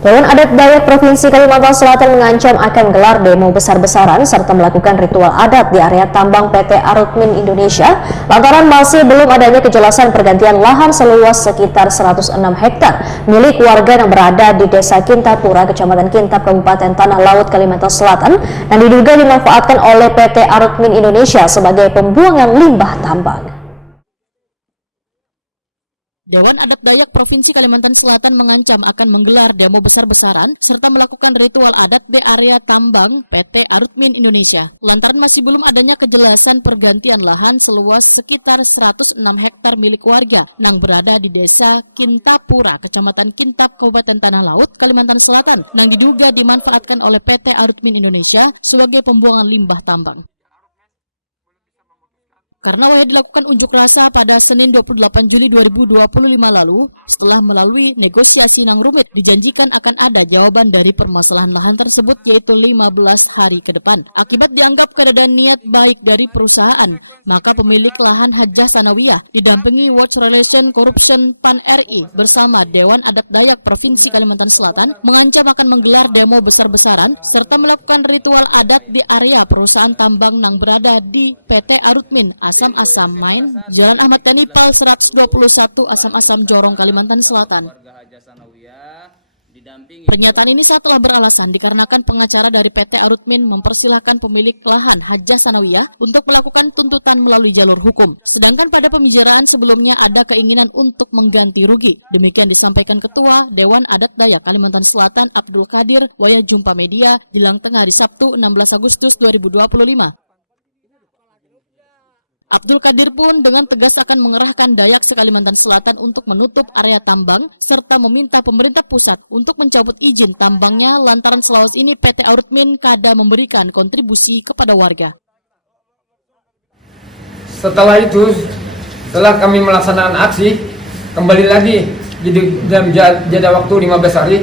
Dewan Adat Dayak Provinsi Kalimantan Selatan mengancam akan gelar demo besar-besaran serta melakukan ritual adat di area tambang PT Arutmin Indonesia lantaran masih belum adanya kejelasan pergantian lahan seluas sekitar 106 hektar milik warga yang berada di Desa Kintapura, Kecamatan Kintap, Kabupaten Tanah Laut, Kalimantan Selatan yang diduga dimanfaatkan oleh PT Arutmin Indonesia sebagai pembuangan limbah tambang. Dewan Adat Dayak Provinsi Kalimantan Selatan mengancam akan menggelar demo besar-besaran serta melakukan ritual adat di area tambang PT Arutmin Indonesia. Lantaran masih belum adanya kejelasan pergantian lahan seluas sekitar 106 hektar milik warga yang berada di Desa Kintapura, Kecamatan Kintap, Kabupaten Tanah Laut, Kalimantan Selatan, yang diduga dimanfaatkan oleh PT Arutmin Indonesia sebagai pembuangan limbah tambang. Karena wahai dilakukan unjuk rasa pada Senin 28 Juli 2025 lalu, setelah melalui negosiasi yang rumit, dijanjikan akan ada jawaban dari permasalahan lahan tersebut yaitu 15 hari ke depan. Akibat dianggap keadaan niat baik dari perusahaan, maka pemilik lahan Hajah Sanawiyah didampingi Watch Relation Corruption PAN RI bersama Dewan Adat Dayak Provinsi Kalimantan Selatan mengancam akan menggelar demo besar-besaran serta melakukan ritual adat di area perusahaan tambang yang berada di PT Arutmin Asam-Asam Mine, Jalan Ahmad Yani Pal 121 Asam-Asam Jorong, Kalimantan Selatan. Pernyataan ini saat telah beralasan dikarenakan pengacara dari PT Arutmin mempersilahkan pemilik lahan Hajah Sanawiyah untuk melakukan tuntutan melalui jalur hukum. Sedangkan pada pembicaraan sebelumnya ada keinginan untuk mengganti rugi. Demikian disampaikan Ketua Dewan Adat Dayak Kalimantan Selatan Abdul Qadir wayah jumpa media jelang tengah hari Sabtu 16 Agustus 2025. Abdul Qadir pun dengan tegas akan mengerahkan Dayak se-Kalimantan Selatan untuk menutup area tambang serta meminta pemerintah pusat untuk mencabut izin tambangnya lantaran selawas ini PT Arutmin kada memberikan kontribusi kepada warga. Setelah itu, setelah kami melaksanakan aksi, kembali lagi dalam jeda waktu 15 hari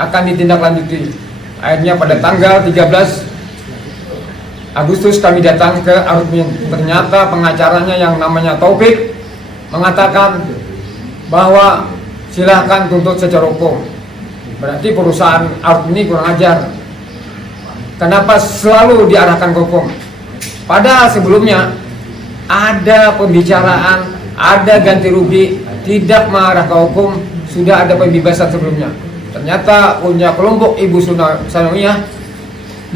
akan ditindaklanjuti. Akhirnya pada tanggal 13 Agustus kami datang ke Arutmin. Ternyata pengacaranya yang namanya Taufik mengatakan bahwa silakan tuntut secara hukum. Berarti perusahaan Arutmin ini kurang ajar. Kenapa selalu diarahkan ke hukum? Padahal sebelumnya ada pembicaraan, ada ganti rugi, tidak mengarah ke hukum, sudah ada pembebasan sebelumnya. Ternyata punya kelompok Ibu Sanawiyah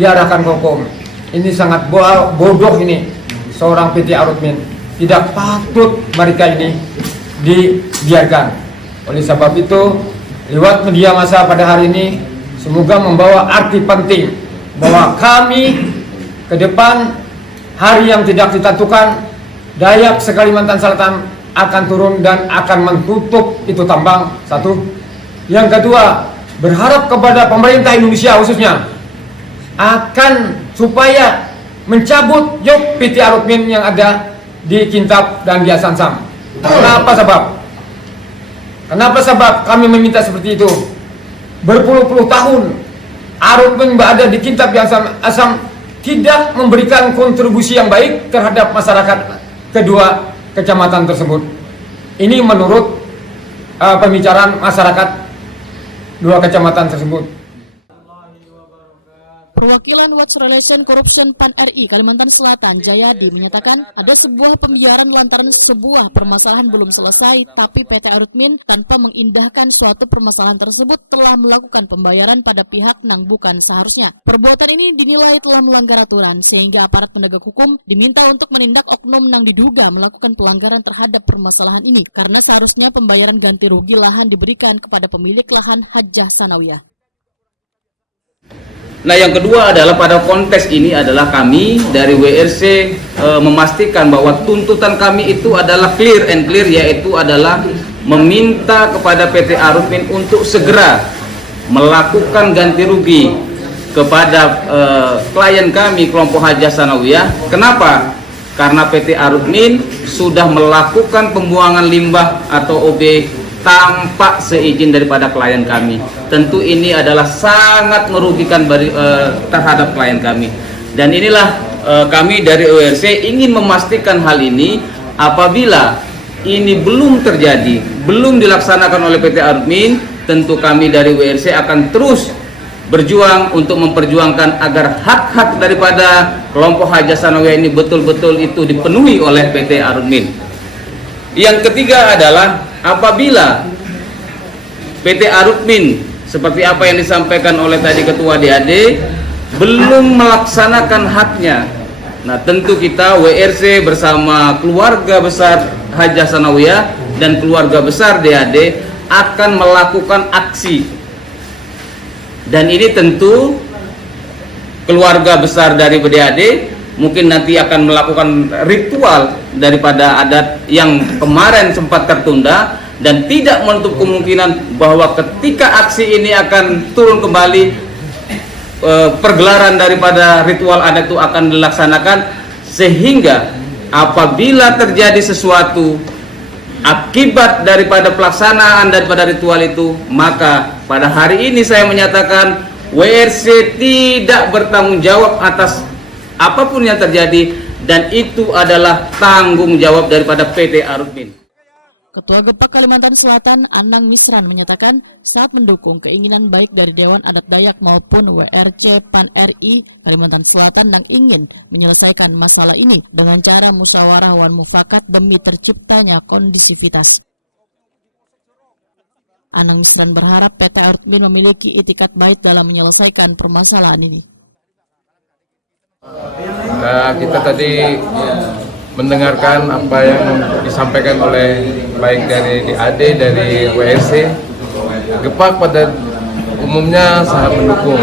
diarahkan ke hukum. Ini sangat bodoh ini seorang PT Arutmin. Tidak patut mereka ini dibiarkan. Oleh sebab itu, lewat media massa pada hari ini semoga membawa arti penting bahwa kami ke depan hari yang tidak ditentukan Dayak se-Kalimantan Selatan akan turun dan akan menutup itu tambang. Satu. Yang kedua, berharap kepada pemerintah Indonesia khususnya akan supaya mencabut job PT Arutmin yang ada di Kintap dan di Asam-Asam. Kenapa sebab? Kenapa sebab kami meminta seperti itu? Berpuluh-puluh tahun Arutmin berada di Kintap dan Asam tidak memberikan kontribusi yang baik terhadap masyarakat kedua kecamatan tersebut. Ini menurut pembicaraan masyarakat dua kecamatan tersebut. Perwakilan Watch Relation Corruption PAN RI Kalimantan Selatan Jayadi menyatakan ada sebuah pembiaran lantaran sebuah permasalahan belum selesai, tapi PT Arutmin tanpa mengindahkan suatu permasalahan tersebut telah melakukan pembayaran pada pihak yang bukan seharusnya. Perbuatan ini dinilai telah melanggar aturan sehingga aparat penegak hukum diminta untuk menindak oknum yang diduga melakukan pelanggaran terhadap permasalahan ini karena seharusnya pembayaran ganti rugi lahan diberikan kepada pemilik lahan Hajah Sanawiyah. Nah, yang kedua adalah pada konteks ini adalah kami dari WRC memastikan bahwa tuntutan kami itu adalah clear and clear, yaitu adalah meminta kepada PT Arutmin untuk segera melakukan ganti rugi kepada klien kami kelompok Hajah Sanawiyah. Kenapa? Karena PT Arutmin sudah melakukan pembuangan limbah atau OB tanpa seizin daripada klien kami. Tentu ini adalah sangat merugikan terhadap klien kami. Dan inilah kami dari ORC ingin memastikan hal ini apabila ini belum terjadi, belum dilaksanakan oleh PT Arutmin, tentu kami dari WRC akan terus berjuang untuk memperjuangkan agar hak-hak daripada kelompok Haja Sanawiyah ini betul-betul itu dipenuhi oleh PT Arutmin. Yang ketiga adalah apabila PT Arutmin seperti apa yang disampaikan oleh tadi Ketua DAD belum melaksanakan haknya, nah tentu kita WRC bersama keluarga besar Haja Sanawiyah dan keluarga besar DAD akan melakukan aksi. Dan ini tentu keluarga besar dari DAD mungkin nanti akan melakukan ritual daripada adat yang kemarin sempat tertunda, dan tidak menutup kemungkinan bahwa ketika aksi ini akan turun kembali, pergelaran daripada ritual adat itu akan dilaksanakan, sehingga apabila terjadi sesuatu akibat daripada pelaksanaan daripada ritual itu, maka pada hari ini saya menyatakan WRC tidak bertanggung jawab atas apapun yang terjadi, dan itu adalah tanggung jawab daripada PT Arutmin. Ketua Gepak Kalimantan Selatan Anang Misran menyatakan saat mendukung keinginan baik dari Dewan Adat Dayak maupun WRC PAN RI Kalimantan Selatan yang ingin menyelesaikan masalah ini dengan cara musyawarah wan mufakat demi terciptanya kondisivitas. Anang Misran berharap PT Arutmin memiliki itikat baik dalam menyelesaikan permasalahan ini. Nah, kita tadi mendengarkan apa yang disampaikan oleh baik dari DAD, dari WRC. Gepak pada umumnya sangat mendukung,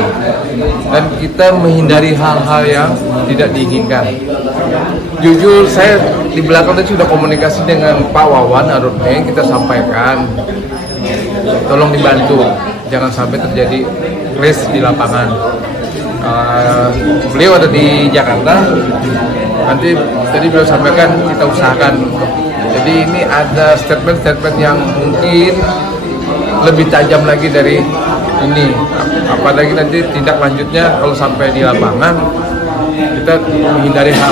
dan kita menghindari hal-hal yang tidak diinginkan. Jujur, saya di belakang itu sudah komunikasi dengan Pak Wawan Arutmin, kita sampaikan tolong dibantu, jangan sampai terjadi crash di lapangan. Beliau ada di Jakarta, nanti tadi beliau sampaikan kita usahakan. Jadi ini ada statement-statement yang mungkin lebih tajam lagi dari ini, apalagi nanti tindak lanjutnya kalau sampai di lapangan kita menghindari hal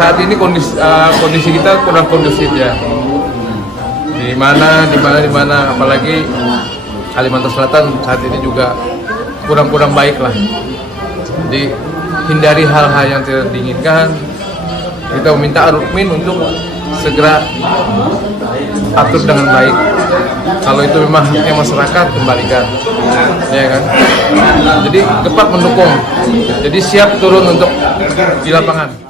saat ini kondisi kita kurang kondusif ya, di mana apalagi Kalimantan Selatan saat ini juga kurang baik lah. Jadi hindari hal-hal yang tidak diinginkan. Kita meminta Arutmin untuk segera atur dengan baik. Kalau itu memang haknya masyarakat, kembalikan, ya kan? Jadi Gepak mendukung. Jadi siap turun untuk di lapangan.